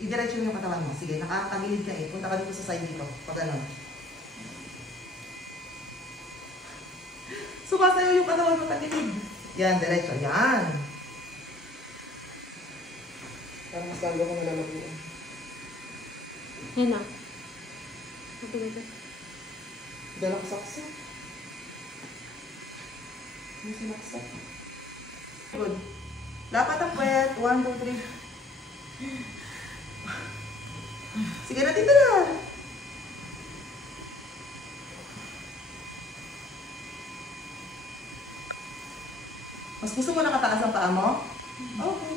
I-diretso mo yung katawan mo. Sige, nakakagilid ka eh. Punta ka dito sa side dito. Pag gano'n. Sumasayaw yung katawan mo tagilid. Yan, diretso. Yan. Parang mas lalo ko nalalabuan. Yan na. Matuloy ka. Dalang saksak. Yung sinaksak. Good. Lapat ang puwet. 1, 2, 3. Sige na, dito na. Mas gusto mo nakataas ang paa mo? Okay.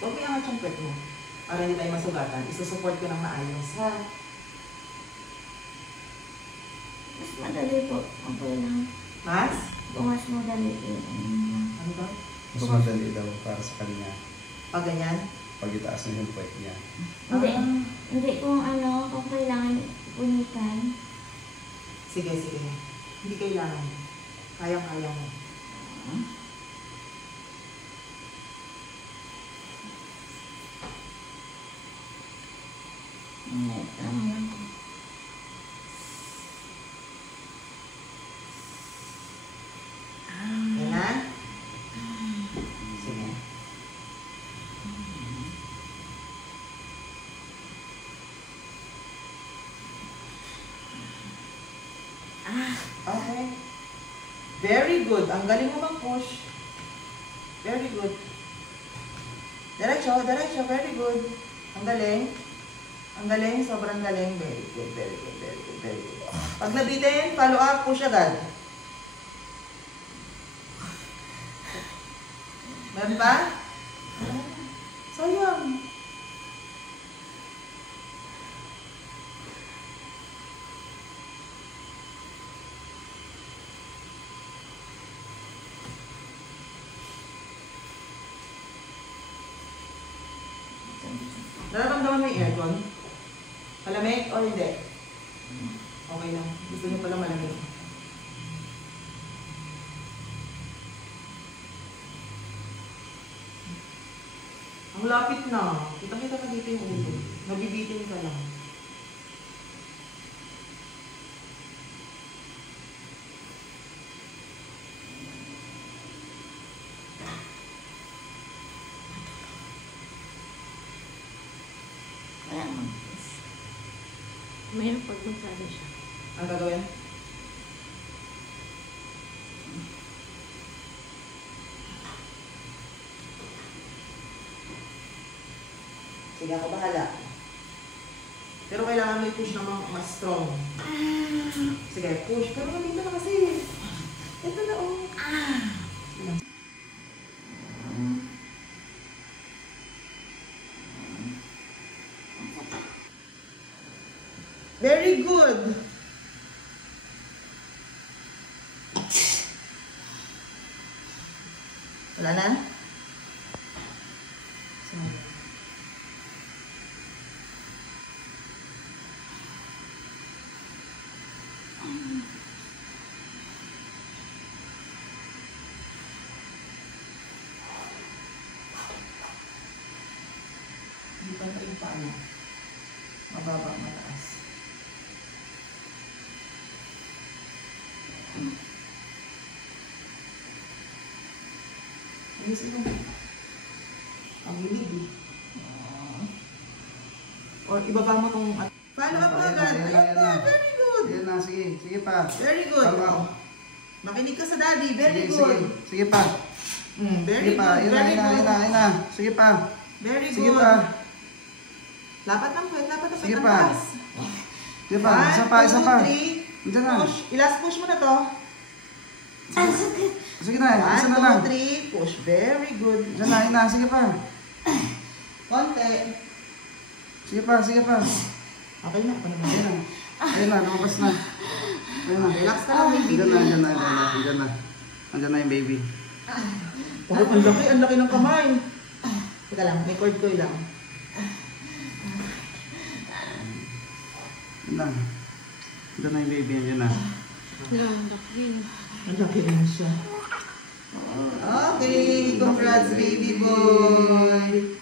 Huwag mo iangat yung puwet mo. Para hindi tayo masugatan. Isusupport ko ng maayos, ha? Mas madali po. Okay lang. Mas? Kung mas madali po. Ano ba? Mas madali daw para sa kanya. Pag ganyan? Pag itaas na yung puwet niya. Hindi. Hindi kung ano, kung kailangan unikan. Sige, sige. Hindi kailangan. Kayang-kaya mo. Tama lang. Yan na? Sige. Okay. Very good. Ang galing mo mag-push. Very good. Diretso, diretso. Very good. Ang galing. Ang galing. Sobrang galing. Very good, very good, very good, very good. Pag nabitin, follow up, push agad. Meron pa? Sayang. Nararamdaman mo yung aircon? Malamig o hindi? Okay lang. Gusto niyo pala malamig. Ang lapit na. Kita-kita ka dito yung ulo. Nabibitin ka lang. Wala mo. Mayroon pag magsali siya. Ang gagawin? Sige, ako bahala. Pero kailangan may push naman mas strong. Sige, push. Pero nandito na kasi. Ito na oh. Very good. Wala na? Hindi pa na yung paano. Mababa, mataas. Ayos ito. Ang hilig eh. Or ibaba mo itong... Paano ka pa agad? Ayun pa, very good. Ayan na, sige. Sige pa. Very good. Tama. Makinig ka sa daddy, very Sige, good. sige. Sige pa. Very Sige pa. good, Ayan na, very ayan na, good. ayan na. Sige pa. Very Sige good. pa. Lapat ng puwet, lapat ng Sige puwet, pa. ang taas. Sige pa. Isa pa, isa pa. 1, 2, 3. Diyan na. Push. I-last push mo na to. Sige na, isa na lang. 1, 2, 3. Push. Very good. Diyan na, ayan na. Sige pa. Konti. Sige pa, sige pa. Okay na. Ako naman. Ayan na. Ayan na, lumabas na. Ayan na. Relax ka lang, baby. Andyan na, andyan na, andyan na. Andyan na. Andyan na yung baby. Oh, ang laki ng kamay. Teka lang, may cord ko lang. Yan na. Andyan na yung baby, andyan na. Ang laki rin siya. Okay, congrats baby boy!